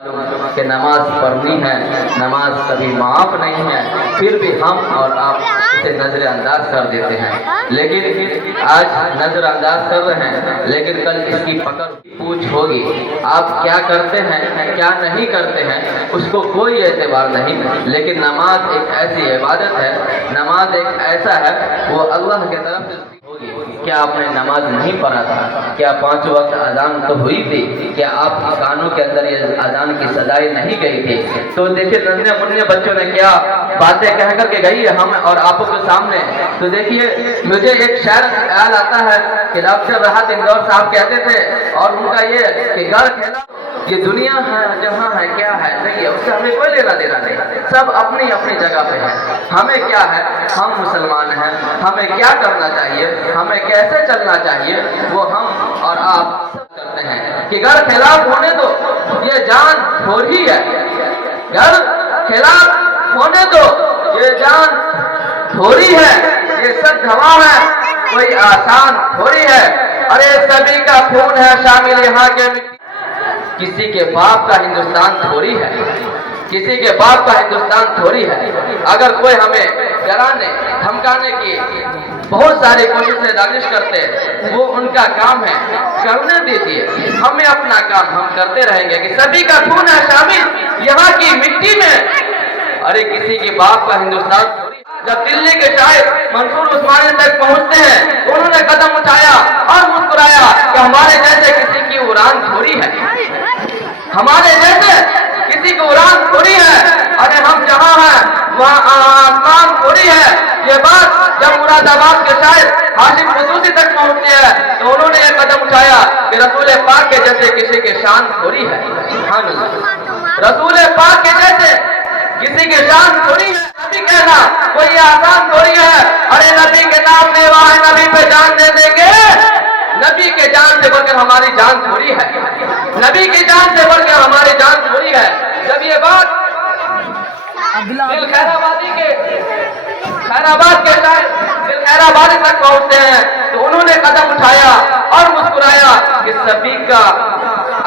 کہ نماز پڑھنی ہے، نماز کبھی معاف نہیں ہے، پھر بھی ہم اور آپ اسے نظر انداز کر دیتے ہیں۔ لیکن آج نظر انداز کر رہے ہیں، لیکن کل اس کی پکڑ پوچھ ہوگی۔ آپ کیا کرتے ہیں، کیا نہیں کرتے ہیں، اس کو کوئی اعتبار نہیں، لیکن نماز ایک ایسی عبادت ہے، نماز ایک ایسا ہے، وہ اللہ کی طرف سے ہوگی۔ کیا آپ نے نماز نہیں پڑھا تھا؟ کیا 5 وقت اذان تو ہوئی تھی؟ کیا آپ کے کانوں کے اندر یہ اذان کی صدائی نہیں گئی تھی؟ تو دیکھیے ننھے منھے بچوں نے کیا باتیں کہہ کر کے گئی ہم اور آپ کے سامنے۔ تو دیکھیے مجھے ایک شعر خیال آتا ہے کہ ڈاکٹر راحت اندور صاحب کہتے تھے، اور ان کا یہ کہ گھر کھیلا یہ دنیا ہے جہاں ہے کیا ہے نہیں ہے، اس سے ہمیں کوئی لینا دینا نہیں، سب اپنی اپنی جگہ پہ ہے۔ ہمیں کیا ہے، ہم مسلمان ہیں، ہمیں کیا کرنا چاہیے، ہمیں کیسے چلنا چاہیے، وہ ہم اور آپ سب کرتے ہیں۔ کہ گھر خلاف ہونے دو، یہ جان تھوڑی ہے، گھر خلاف ہونے دو، یہ جان تھوڑی ہے، یہ سب ہوا ہے، کوئی آسان تھوڑی ہے، ارے سبھی کا خون ہے شامل یہاں کے، کسی کے باپ کا ہندوستان تھوڑی ہے، کسی کے باپ کا ہندوستان تھوڑی ہے۔ اگر کوئی ہمیں ڈرانے دھمکانے کی بہت ساری کوششیں دانش کرتے ہیں، وہ ان کا کام ہے، کرنے دیجیے، ہمیں اپنا کام ہم کرتے رہیں گے کہ سبھی کا خون ہے شامل یہاں کی مٹی میں، ارے کسی کے باپ کا ہندوستان تھوڑی ہے۔ جب دلی کے شاعر منصور عثمانی تک پہنچتے ہیں، انہوں نے قدم اٹھایا اور مسکرایا کہ ہمارے جیسے کسی کی اڑان تھوڑی ہے، ہمارے جیسے کسی کی اڑان تھوڑی ہے، ارے ہم جہاں ہیں وہاں آسمان تھوڑی ہے۔ یہ بات جب مراد آباد کے شاعر ہاشم خصوصی تک پہنچتی ہے تو انہوں نے یہ قدم اٹھایا کہ رسول پاک کے جیسے کسی کے شان تھوڑی ہے۔ سبحان اللہ، رسول پاک کے جیسے کسی کے شان تھوڑی ہے۔ نبی کہنا کوئی آسان تھوڑی ہے، ارے نبی کے نام لیوا ہے، نبی پہ جان دے دیں گے، نبی کے جان سے بڑھ کر ہماری جان تھوڑی ہے، نبی کی جان سے بڑھ کر ہماری جان تھوڑی ہے۔ جب یہ بات خیرآباد کے شاعر خیرآباد تک پہنچتے ہیں تو انہوں نے قدم اٹھایا اور مسکرایا کہ سبھی کا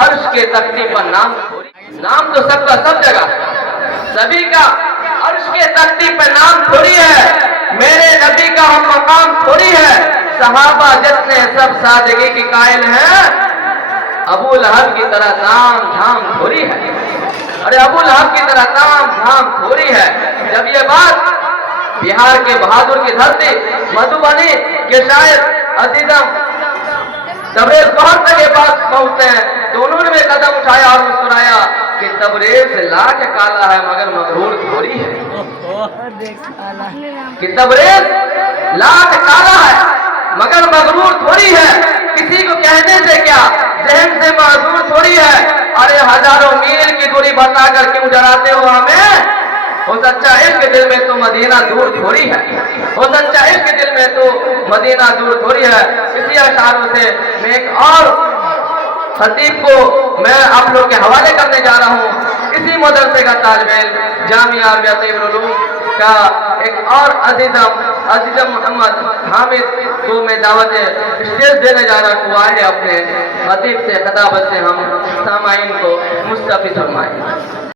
عرش کے تختی پر نام تھوڑی، نام تو سب کا سب جگہ، سبھی کا عرش کے تختی پہ نام تھوڑی ہے، میرے نبی کا ہم مقام تھوڑی ہے۔ صحابہ جتنے سب سادگی کی قائل ہیں، ابو لہب کی طرح تام جھام تھوڑی ہے، ارے ابو لہب کی طرح تام جھام تھوڑی ہے۔ جب یہ بات بہار کے بہادر کی دھرتی مدھوبنی کے شاعر عزیزم تبریز بہت تک کے پاس پہنچتے ہیں تو انہوں نے بھی قدم اٹھایا اور مسکرایا کہ تبریز لاکھ کالا ہے مگر مغرور تھوڑی ہے، کہ تبریز لاکھ کالا ہے مگر مغرور تھوڑی ہے، کسی کو کہنے سے کیا ذہن سے معذور تھوڑی ہے، ارے ہزاروں میل کی دوری بتا کر کیوں ڈراتے ہو ہمیں، ہو سچا عشق دل میں تو مدینہ دور تھوڑی ہے، ہو سچا عشق دل میں تو مدینہ دور تھوڑی ہے۔ اسی اشعاروں سے میں ایک اور خطیب کو میں آپ لوگ کے حوالے کرنے جا رہا ہوں، اسی مدرسے کا طالب علم جامعہ طیب العلوم کا ایک اور عزیزم محمد حامد کو میں دعوت اسٹیج دینے جا رہا ہوں، آئے اپنے خطیب سے خطابت سے ہم سامعین کو مستفید فرمائیں۔